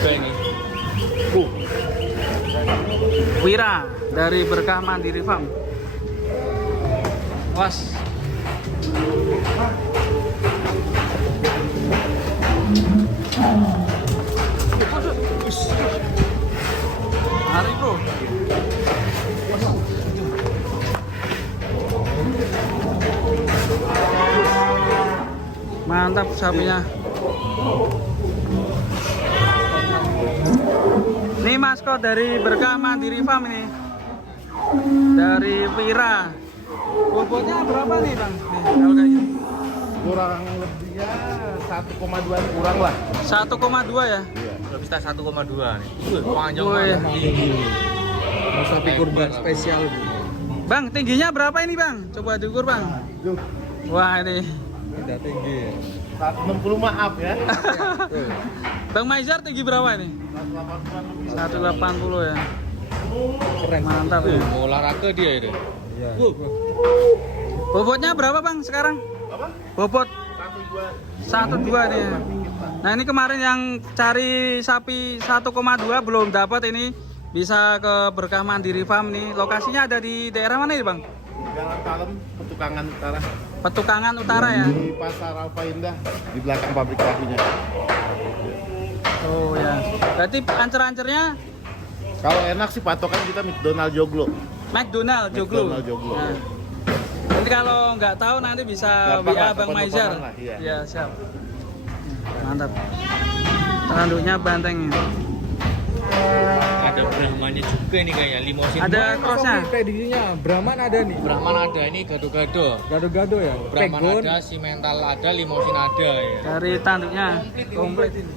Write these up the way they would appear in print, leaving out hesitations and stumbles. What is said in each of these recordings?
juga ini. Wira dari Berkah Mandiri Farm. Was. Mari bro. Mantap sapinya. Ini maskot dari Berkah Mandiri Farm ini. Dari Wira. Bobotnya berapa nih bang? Nih, kalau kayak gini. Kurang lebih ya 1,2 kurang lah. 1,2 ya? Iya. Udah bisa 1,2 nih. Panjang Wih. banget tinggi. Sapi kurban spesial. Bang, tingginya berapa ini bang? Coba diukur bang. Duh, Wah ini. udah tinggi. 160 maaf ya. Bang Maizar tinggi berapa ini? 180 ya. Keren. Mantap ya. Mau olahraga dia ini. Iya. Bobotnya berapa bang sekarang? Apa? Bobot 1,2 nih. Nah ini kemarin yang cari sapi 1,2 belum dapat ini bisa ke Berkah Mandiri Farm nih. Lokasinya ada di daerah mana ini bang? Jalan Kalem, Petukangan Utara. Petukangan Utara ya. Di Pasar Alfa Indah, di belakang pabrik tahunya. Oh ya. Berarti ancer-ancernya Kalau enak sih patokan kita McDonald Joglo. McDonald Joglo. McDonald Joglo. Nah, nanti kalau nggak tahu nanti bisa Gampang WA lah, Bang telepon-teleponan Maizar. lah, iya. Iya siap. Mantap. Tanduknya banteng. Ada Brahmanya juga nih kayaknya, limosin. Ada crossnya. Prediksinya Brahman ada nih. Brahman ada, ini gado-gado. Gado-gado ya. Brahman Pegon. ada, Simental ada, limosin ada ya. Dari tanduknya komplit ini.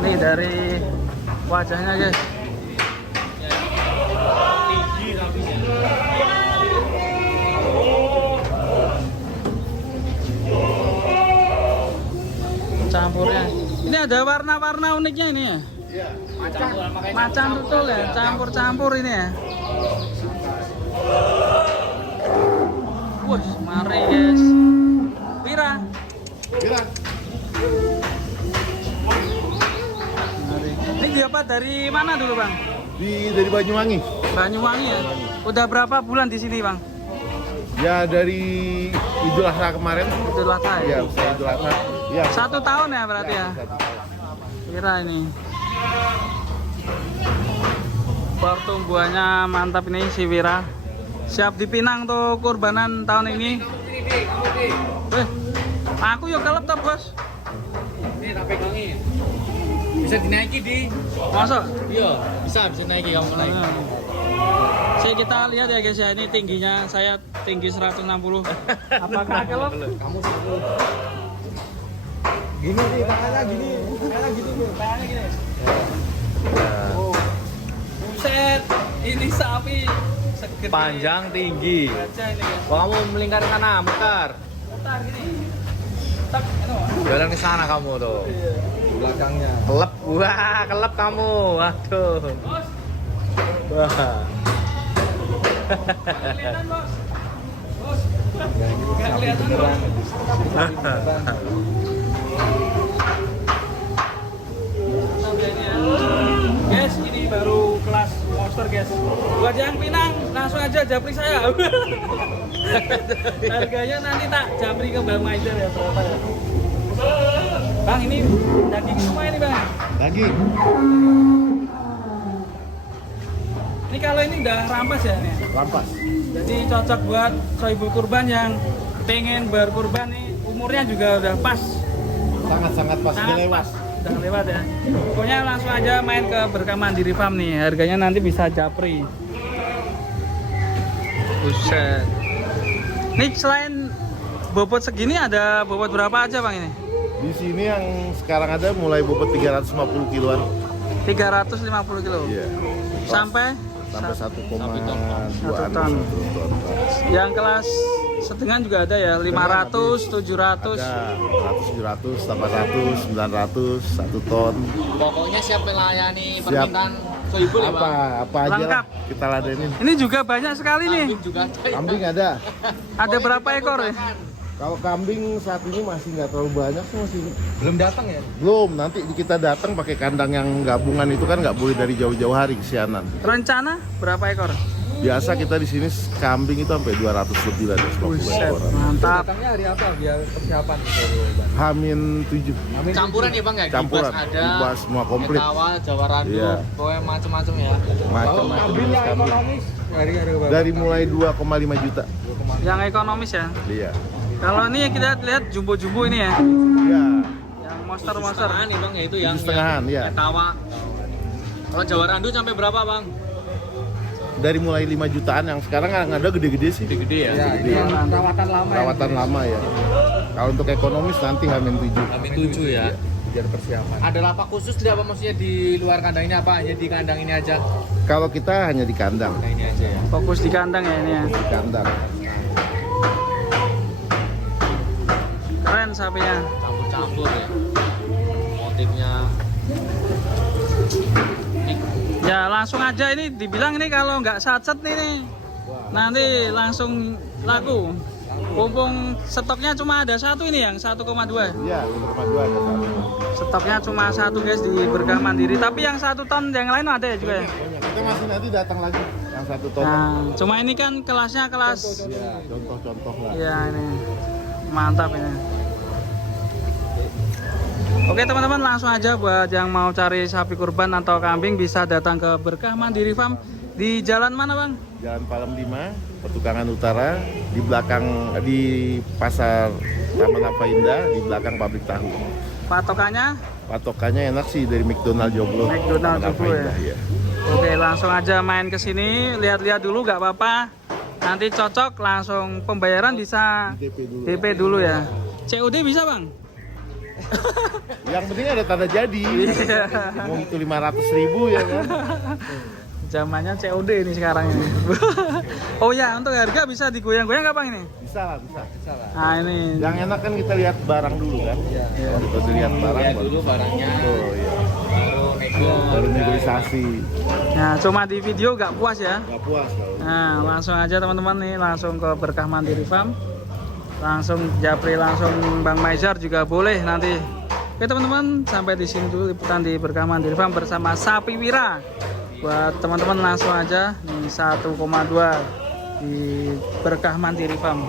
Nih dari wajahnya guys. Tinggi sapinya. Campurnya. Ini ada warna-warna uniknya ini ya. Iya. Macan betul ya, campur-campur ini ya. Wah, mari guys. Wira. Bilang. Ini dapat dari mana dulu bang? Dari Banyuwangi. Banyuwangi ya. Udah berapa bulan di sini bang? Ya dari Idul Adha kemarin. Idul Adha ya. Iya, usia Idul Adha. Iya. 1 tahun ya berarti ya. Satu tahun. Wira ini. Pertumbuhannya mantap ini si Wira. Siap dipinang tuh kurbanan tahun ini. Weh, aku yuk kelep tuh bos. Ini tak pegangin. Bisa dinaiki di. Masuk. Iya, bisa naiki kamu naik. Saya kita lihat ya guys ya, ini tingginya saya tinggi 160. Apakah kelep? Kamu satu. Gini sih tangannya gini. Tangannya gini nih. Tangannya gini. Oh. Buset, ini sapi segede Panjang tinggi. gajah ini guys. Wah, kamu melingkar sana, mutar. Putar gini. Tak, Jalan ke sana kamu tuh. Belakangnya. Kelep, wah, kelep kamu. Waduh. Bos, Wah. nggak kelihatan bos. Bos, nggak kelihatan bos. Guys, ini baru kelas monster guys. Buat yang Pinang, langsung aja japri saya. Harganya nanti tak japri ke Bang Maizar ya berapa ya. Bang, ini daging semua ini bang. Daging. Ini kalau ini udah rampas ya ini. Rampas. Jadi cocok buat sohibul kurban yang pengen berkurban nih. Umurnya juga udah pas. Sangat-sangat pas Sangat lewat. pas. Udah lewat ya. Pokoknya langsung aja main ke Berkah Mandiri Farm nih. Harganya nanti bisa japri. Buset. Ini selain bobot segini ada bobot berapa aja bang ini? Di sini yang sekarang ada mulai bobot 350 kiloan. 350 kilo. Iya. Sampai Sampai 1,2 1 ton. Yang kelas setengah juga ada ya, 500, 700. Ada 100, 700, 800, 900, 1 ton. Pokoknya siap melayani Siap. permintaan sohibul ya, Bang. Apa aja Lengkap. lah kita ladenin. Ini juga banyak sekali nih. Kambing juga ada. Kambing ada. Ada berapa ekor ya? Kalau kambing saat ini masih nggak terlalu banyak sih, masih Belum datang ya? belum. Nanti kita datang pakai kandang yang gabungan itu kan nggak boleh dari jauh-jauh hari kesianan. Rencana berapa ekor? Biasa kita di sini kambing itu sampai 200 lebih lah, 250 Buset, ekor. mantap. Datangnya hari apa biar persiapan? Hamin 7. Campuran ya bang ya? Campuran, Gibas ada, gibas semua komplit. Etawa, Jawa Randu, Iya. pokoknya macam-macam ya. Kalau Macam-macam kambing jenis yang kambing. ekonomis hari berapa? Dari mulai 2,5 juta. Yang ekonomis ya. Iya. Kalau ini kita lihat jumbo-jumbo ini ya. Iya. Yang Tujuh monster-monster. setengahan nih bang ya itu yang 7,5-an, ya. Etawa. Kalau Jawa Randu sampai berapa bang? Dari mulai 5 jutaan, yang sekarang yang ada gede-gede sih. Gede-gede ya? Ya, ini yang perawatan lama. Perawatan lama ya. Kalau untuk ekonomis nanti Hamin 7. Amin 7 ya. Biar persiapan. Ada lapak khusus tidak apa maksudnya di luar kandang ini apa? Hanya di kandang ini aja? Kalau kita hanya di kandang. Nah ini aja ya. Fokus di kandang ya ini ya. Di kandang. Keren sapinya. Campur-campur ya. Motifnya. Ya langsung aja ini dibilang ini kalau nggak satset nih nanti langsung laku. Mumpung stoknya cuma ada satu ini yang 1,2. Iya, 1,2 ada satu. Stoknya cuma satu guys di Berkah Mandiri. Tapi yang 1 ton yang lain ada ya juga ya. Banyak. Kita masih nanti datang lagi yang 1 ton. Nah, cuma ini kan kelasnya kelas. Ya, contoh-contoh lah. Ya ini mantap ini. Oke teman-teman, langsung aja buat yang mau cari sapi kurban atau kambing bisa datang ke Berkah Mandiri Farm di jalan mana bang? Jalan Palem 5, Petukangan Utara, di belakang di pasar Taman Apa Indah, di belakang pabrik tahu. Patokannya? Patokannya enak sih dari McDonald Joglo. McDonald Taman Apa Joglo ya? Indah, ya. Oke langsung aja main ke sini, lihat-lihat dulu gak apa-apa. Nanti cocok langsung pembayaran bisa DP dulu. DP dulu ya. COD bisa bang? Yang penting ada tanda jadi. Iya. Mau itu 500.000 ya kan. Zamannya COD ini sekarang ini. Oh ya, untuk harga bisa digoyang-goyang nggak bang ini? Bisa lah, bisa. Nah ini. Yang enak kan kita lihat barang dulu kan. Iya. Kalau kita lihat barang Lihat baru. dulu barangnya. Oh, iya. Baru nego. Baru negosiasi. Nah cuma di video nggak puas ya. Nggak puas kalau. Nah langsung aja teman-teman nih langsung ke Berkah Mandiri Farm. Langsung Japri, langsung Bang Maizar juga boleh nanti. Oke teman-teman, sampai di sini dulu liputan di Berkah Mandiri Farm bersama Sapi Wira. Buat teman-teman langsung aja nih 1,2 di Berkah Mandiri Farm.